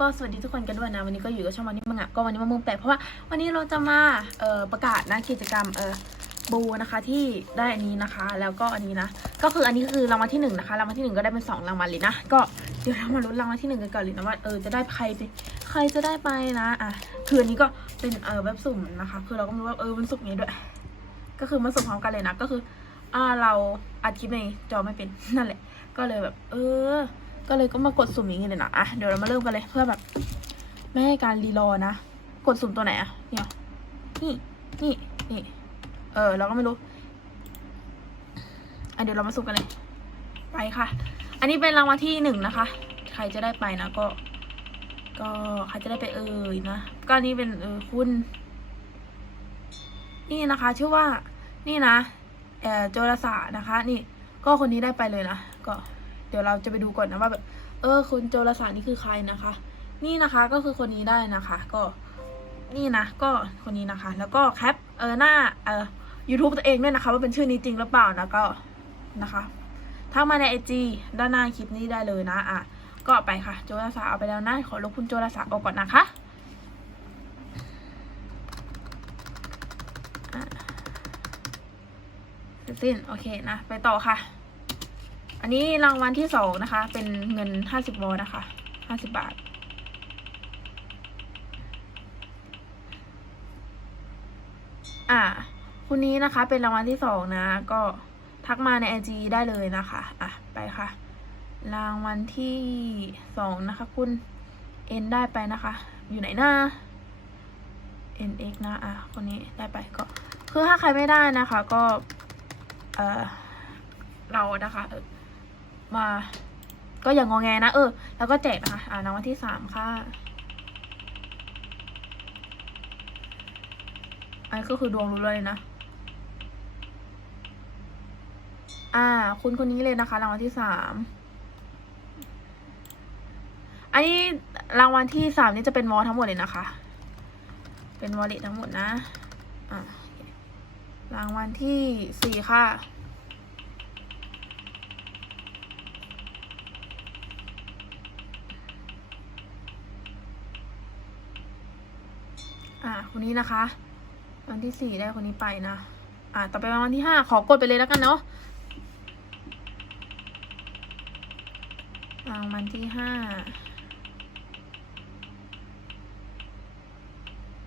ก็สวัสดีทุกคนกันด้วยนะ วันนี้ก็อยู่กับช่องวันนี้มังงะก็วันนี้มามืองแปลกเพราะว่าวันนี้เราจะมาเอ่อประกาศนะกิจกรรมเอ่อบูนะคะที่ได้อันนี้นะคะ แล้วก็อันนี้นะ ก็คืออันนี้คือรางวัลที่หนึ่งนะคะรางวัลที่หนึ่งก็ได้เป็นสองรางวัลเลยนะก็เดี๋ยวเรามาลุ้นรางวัลที่หนึ่งกันก่อนเลยนะว่าเออจะได้ใครไปใครจะได้ไปนะอะคืออันนี้ก็เป็นเออเว็บสุ่มนะคะ คือเราก็ไม่รู้ว่าเออมันสุ่มนี้ด้วย ก็คือมันสุ่มพร้อมกันเลยนะก็คืออ่าเราอัดคลิปในจอไม่เป็นนั่นแหละ ก็เลยแบบ เออ ก็เลยก็มากดสุ่มอย่างนี้เลยนะอะเดี๋ยวเรามาเริ่มกันเลยเพื่อแบบ ไม่ให้การรีรอนะ กดสุ่มตัวไหนอะเนี่ยนี่นี่นี่เออ เราก็ไม่รู้อะเดี๋ยวเรามาสุ่มกันเลย ไปค่ะ อันนี้เป็นรางวัลที่หนึ่งนะคะ ใครจะได้ไปนะก็ ก็ใครจะได้ไปเอ่ยนะก็นนี้เป็นเออคุณ นี่นะคะ ชื่อว่านี่นะเอ่อโจรสานะคะ นี่ ก็คนนี้ได้ไปเลยนะก็ เดี๋ยวเราจะไปดูก่อนนะว่าแบบเออคุณโจรสานี่คือใครนะคะ นี่นะคะก็คือคนนี้ได้นะคะ ก็นี่นะก็คนนี้นะคะ แล้วก็แคปเออหน้าเออ YouTube ตัวเองด้วยนะคะ ว่าเป็นชื่อนี้จริงหรือเปล่านะก็นะคะทักมาในไอจีด้านหน้าคลิปนี้ได้เลยนะอะก็ไปค่ะ โจรสาเอาไปแล้วนะขอลบคุณโจรสาออกก่อนนะคะเสร็จสิ้นโอเคนะ ไปต่อค่ะ อันนี้รางวัลที่สองนะคะ เป็นเงินห้าสิบวอนะคะห้าสิบบาท อ่าคุณนี้นะคะเป็นรางวัลที่สองนะ ก็ทักมาในไอจีได้เลยนะคะ อะ ไปค่ะ รางวัลที่สองนะคะ คุณเอ็นได้ไปนะคะ อยู่ไหนหน้า NX นะ อะ คนนี้ได้ไปก็ คือถ้าใครไม่ได้นะคะ ก็ เออเรานะคะ มา ก็อย่างงอแงนะ เออ แล้วก็แจกนะคะอ่ารางวัลที่สามค่ะอันนี้ก็คือดวงรู้เลยนะ อ่า คุณคนนี้เลยนะคะ รางวัลที่สาม อันนี้รางวัลที่สามนี่จะเป็นวอลทั้งหมดเลยนะคะ เป็นวอลเลตทั้งหมดนะ อ่ารางวัลที่สี่ค่ะ อ่าคนนี้นะคะ วันที่สี่ได้คนนี้ไปนะ อ่า ต่อไปวันที่ห้าขอกดไปเลยแล้วกันเนาะรางวัลที่ห้า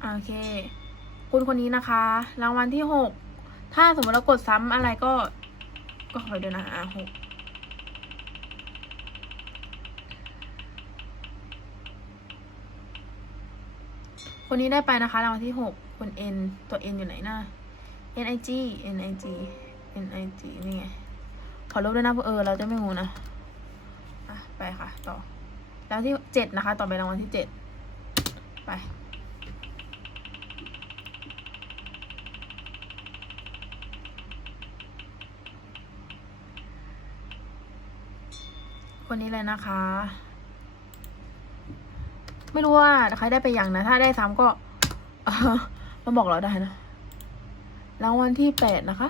โอเค คุณคนนี้นะคะ รางวัลที่หกถ้าสมมติเรากดซ้ำอะไรก็ ก็ขอเดี๋ยวนะอะหก คนนี้ได้ไปนะคะรางวัลที่หกคน N ตัว N อยู่ไหนนะ N I G N I G N I G นี่ไง ขอลบด้วยนะเพราะเออ เราจะไม่งูนะอะไปค่ะ ต่อรางวัลที่เจ็ดนะคะ ต่อไปรางวัลที่เจ็ดไปคนนี้เลยนะคะ ไม่รู้ว่าใครได้ไปอย่างนะ ถ้าได้ซ้ำก็มาบอกเราได้นะรางวัลที่แปดนะคะ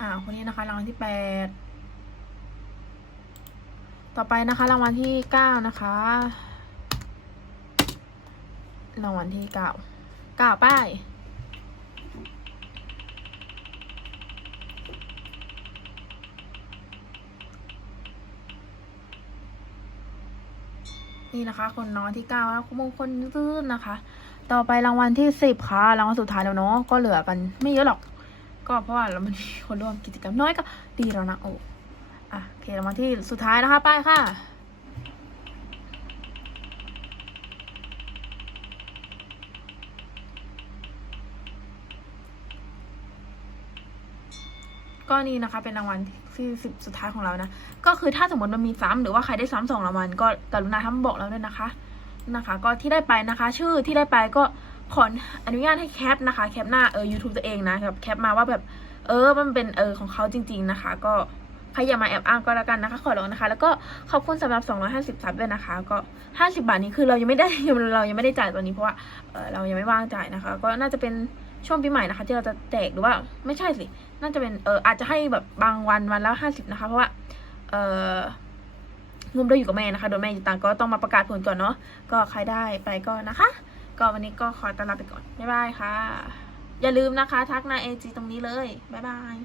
อ่าคนนี้นะคะรางวัลที่แปดต่อไปนะคะรางวัลที่เก้านะคะรางวัลที่เก้าเก้าป้าย นี่นะคะคนน้องที่เก้าแล้วมงคลซื่นนะคะ ต่อไปรางวัลที่สิบค่ะรางวัลสุดท้ายแล้วเนาะก็เหลือกันไม่เยอะหรอก ก็เพราะว่าเรามันมีคนร่วมกิจกรรมน้อยก็ดีแล้วนะโอ้อะโอเครางวัลที่สุดท้ายนะคะไปค่ะ ก็นี่นะคะเป็นรางวัลที่สิบสุดท้ายของเรานะ ก็คือถ้าสมมติมันมีซ้ำหรือว่าใครได้ซ้ำสองรางวัลก็กรุณาทำบอกเราด้วยนะคะนะคะ ก็ที่ได้ไปนะคะ ชื่อที่ได้ไปก็ขออนุญาตให้แคปนะคะ แคปหน้าเออ YouTube ตัวเองนะแบบแคปมาว่าแบบเออมันเป็นเออของเขาจริง ๆนะคะ ก็ใครอย่ามาแอบอ้างก็แล้วกันนะคะ ขอร้องนะคะ แล้วก็ขอบคุณสำหรับ 250ซับด้วยนะคะ ก็ 50 บาทนี้คือเรายังไม่ได้เรายังไม่ได้จ่ายตัวนี้เพราะว่าเออเรายังไม่ว่างจ่ายนะคะ ก็น่าจะเป็น ช่วงปีใหม่นะคะ ที่เราจะแจกหรือว่าไม่ใช่สิ น่าจะเป็นเอออาจจะให้แบบบางวันวันละห้าสิบนะคะ เพราะว่าเออนุมได้อยู่กับแม่นะคะ โดยแม่อยู่ต่างก็ต้องมาประกาศผลก่อนเนาะก็ใครได้ไปก็นะคะ ก็วันนี้ก็ขอตลาไปก่อนบ๊ายบายค่ะ อย่าลืมนะคะ ทักในเอจีตรงนี้เลยบ๊ายบาย